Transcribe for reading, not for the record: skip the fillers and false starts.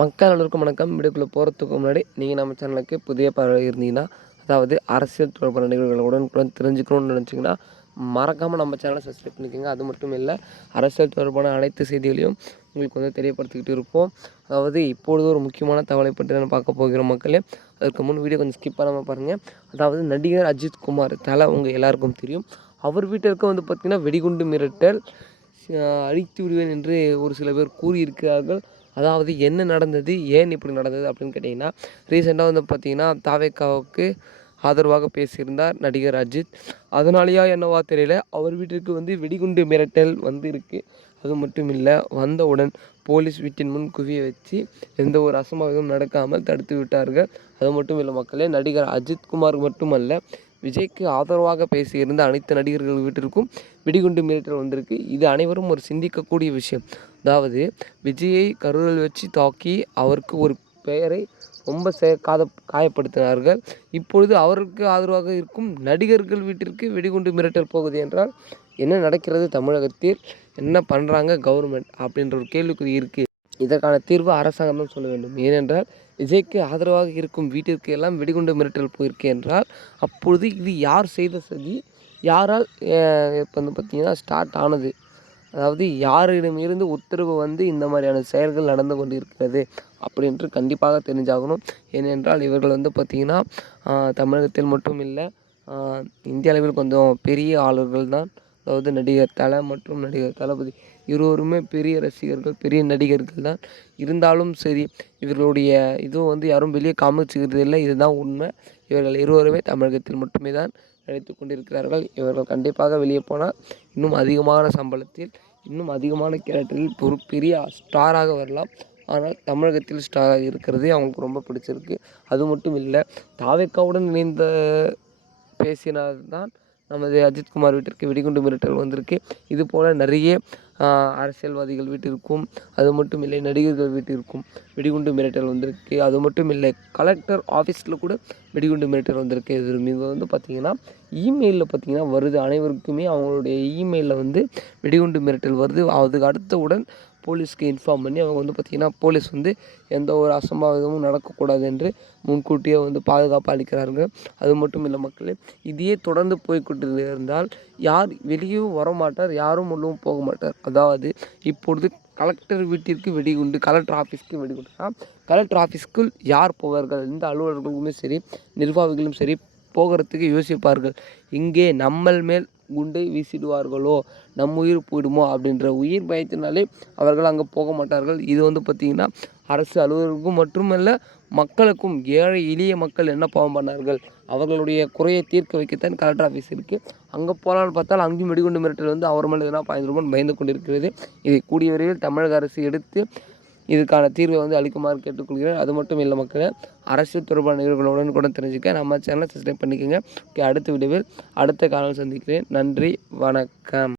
மக்கள் அனைவருக்கும் வணக்கம். வீடியோக்குள்ளே போகிறதுக்கு முன்னாடி நீங்கள் நம்ம சேனலுக்கு புதிய பார்வை இருந்தீங்கன்னா, அதாவது அரசியல் தொடர்பான நிகழ்வுகளை உடனுக்குடன் தெரிஞ்சுக்கணும்னு நினச்சிங்கன்னா, மறக்காமல் நம்ம சேனலை சப்ஸ்கிரைப் பண்ணிக்கோங்க. அது மட்டும் இல்லை, அரசியல் தொடர்பான அனைத்து செய்திகளையும் உங்களுக்கு வந்து தெரியப்படுத்திக்கிட்டு இருப்போம். அதாவது இப்பொழுது ஒரு முக்கியமான தகவலை பற்றி தான் பார்க்க போகிறோம் மக்களே. அதுக்கு முன் வீடியோ கொஞ்சம் ஸ்கிப் பண்ணாமல் பாருங்கள். அதாவது நடிகர் அஜித் குமார் தலை உங்கள் எல்லாருக்கும் தெரியும். அவர் வீட்டிற்கு வந்து பார்த்திங்கன்னா வெடிகுண்டு மிரட்டல், அழித்து விடுவேன் என்று ஒரு சில பேர் கூறியிருக்கிறார்கள். அதாவது என்ன நடந்தது, ஏன் இப்படி நடந்தது அப்படின்னு கேட்டிங்கன்னா, ரீசெண்டாக வந்து பார்த்திங்கன்னா தாவேக்காவுக்கு ஆதரவாக பேசியிருந்தார் நடிகர் அஜித். அதனாலேயா என்னவா தெரியல, அவர் வீட்டிற்கு வந்து வெடிகுண்டு மிரட்டல் வந்திருக்கு. அது மட்டும் இல்லை, வந்தவுடன் போலீஸ் வீட்டின் முன் குவிய வச்சு எந்த ஒரு அசம்பாவிதமும் நடக்காமல் தடுத்து விட்டார்கள். அது மட்டும் இல்லை மக்களே, நடிகர் அஜித் குமார் மட்டுமல்ல, விஜய்க்கு ஆதரவாக பேசியிருந்த அனைத்து நடிகர்கள் வீட்டிற்கும் வெடிகுண்டு மிரட்டல் வந்திருக்கு. இது அனைவரும் ஒரு சிந்திக்கக்கூடிய விஷயம். அதாவது விஜயை கருவில் வச்சு தாக்கி அவருக்கு ஒரு பெயரை ரொம்ப காயப்படுத்தினார்கள். இப்பொழுது அவருக்கு ஆதரவாக இருக்கும் நடிகர்கள் வீட்டிற்கு வெடிகுண்டு மிரட்டல் போகுது என்றால் என்ன நடக்கிறது தமிழகத்தில், என்ன பண்ணுறாங்க கவர்மெண்ட் அப்படின்ற ஒரு கேள்விக்குறி இருக்குது. இதற்கான தீர்வு அரசாங்கம் தான் சொல்ல வேண்டும். ஏனென்றால் விஜய்க்கு ஆதரவாக இருக்கும் வீட்டிற்கு எல்லாம் வெடிகுண்டு மிரட்டல் போயிருக்கு என்றால் அப்பொழுது இது யார் செய்த சதி, யாரால் இப்போ வந்து பார்த்திங்கன்னா ஸ்டார்ட் ஆனது, அதாவது யாரிடமிருந்து உத்தரவு வந்து இந்த மாதிரியான செயல்கள் நடந்து கொண்டு இருக்கிறது அப்படின்று கண்டிப்பாக தெரிஞ்சாகணும். ஏனென்றால் இவர்கள் வந்து பார்த்திங்கன்னா தமிழகத்தில் மட்டும் இல்லை, இந்திய அளவில் கொஞ்சம் பெரிய ஆளுர்கள் தான். அதாவது நடிகர் தலை மற்றும் நடிகர் தளபதி இருவருமே பெரிய ரசிகர்கள், பெரிய நடிகர்கள் தான். இருந்தாலும் சரி, இவர்களுடைய இதுவும் வந்து யாரும் வெளியே காமிச்சுக்கிறது இல்லை. இதுதான் உண்மை. இவர்கள் இருவருமே தமிழகத்தில் மட்டுமே தான் நடித்து கொண்டிருக்கிறார்கள். இவர்கள் கண்டிப்பாக வெளியே போனால் இன்னும் அதிகமான சம்பளத்தில், இன்னும் அதிகமான கேரக்டரில் ஒரு பெரிய ஸ்டாராக வரலாம். ஆனால் தமிழகத்தில் ஸ்டாராக இருக்கிறதே அவங்களுக்கு ரொம்ப பிடிச்சிருக்கு. அது மட்டும் இல்லை, தாவேக்காவுடன் இணைந்த பேசினால்தான் நமது அஜித்குமார் வீட்டிற்கு வெடிகுண்டு மிரட்டல் வந்திருக்கு. இதுபோல் நிறைய அரசியல்வாதிகள் வீட்டிற்கும், அது மட்டும் இல்லை நடிகர்கள் வீட்டிற்கும் வெடிகுண்டு மிரட்டல் வந்திருக்கு. அது மட்டும் இல்லை, கலெக்டர் ஆஃபீஸில் கூட வெடிகுண்டு மிரட்டல் வந்திருக்கு. இது வந்து பார்த்திங்கன்னா இமெயிலில் பார்த்திங்கன்னா வருது. அனைவருக்குமே அவங்களுடைய இமெயிலில் வந்து வெடிகுண்டு மிரட்டல் வருது. அதுக்கு அடுத்தவுடன் போலீஸ்க்கு இன்ஃபார்ம் பண்ணி அவங்க வந்து பார்த்திங்கன்னா போலீஸ் வந்து எந்த ஒரு அசம்பாவிதமும் நடக்கக்கூடாது என்று முன்கூட்டியே வந்து பாதுகாப்பு அளிக்கிறார்கள். அது மட்டும் இல்லை மக்களே, இதையே தொடர்ந்து போய்கொண்டு இருந்தால் யார் வெளியும் வரமாட்டார், யாரும் உள்ளவும் போக மாட்டார். அதாவது இப்பொழுது கலெக்டர் வீட்டிற்கு வெடிகுண்டு, கலெக்டர் ஆஃபீஸ்க்கு வெடிகுண்டுனா கலெக்டர் ஆஃபீஸ்க்குள் யார் போவார்கள்? எந்த அலுவலர்களுமே சரி, நிர்வாகிகளும் சரி போகிறதுக்கு யோசிப்பார்கள். இங்கே நம்மள் மேல் குண்டை வீசிடுவார்களோ, நம்ம உயிர் போயிடுமோ அப்படின்ற உயிர் பயத்தினாலே அவர்கள் அங்கே போக மாட்டார்கள். இது வந்து பார்த்திங்கன்னா அரசு அலுவலர்களுக்கும் மட்டுமல்ல, மக்களுக்கும், ஏழை எளிய மக்கள் என்ன பாவம் பண்ணார்கள், அவர்களுடைய குறையை தீர்க்க வைக்கத்தான் கலெக்டர் ஆஃபீஸ் இருக்குது. அங்கே போகலான்னு பார்த்தால் அங்கேயும் வெடிகுண்டு மிரட்டல் வந்து அவர் மேலே எதனா பாய்ந்துருமோன்னு பயந்து கொண்டிருக்கிறது. இதை கூடிய விரைவில் தமிழக அரசு எடுத்து இதுக்கான தீர்வை வந்து அளிக்குமாறு கேட்டுக்கொள்கிறேன். அது மட்டும் இல்லை மக்களே, அரசியல் தொடர்பான நிகழ்வுகளுடன் கூட தெரிஞ்சுக்க நம்ம சேனலை சப்ஸ்கிரைப் பண்ணிக்கோங்க. ஓகே, அடுத்த வீடியோவில் அடுத்த காலம் சந்திக்கிறேன். நன்றி, வணக்கம்.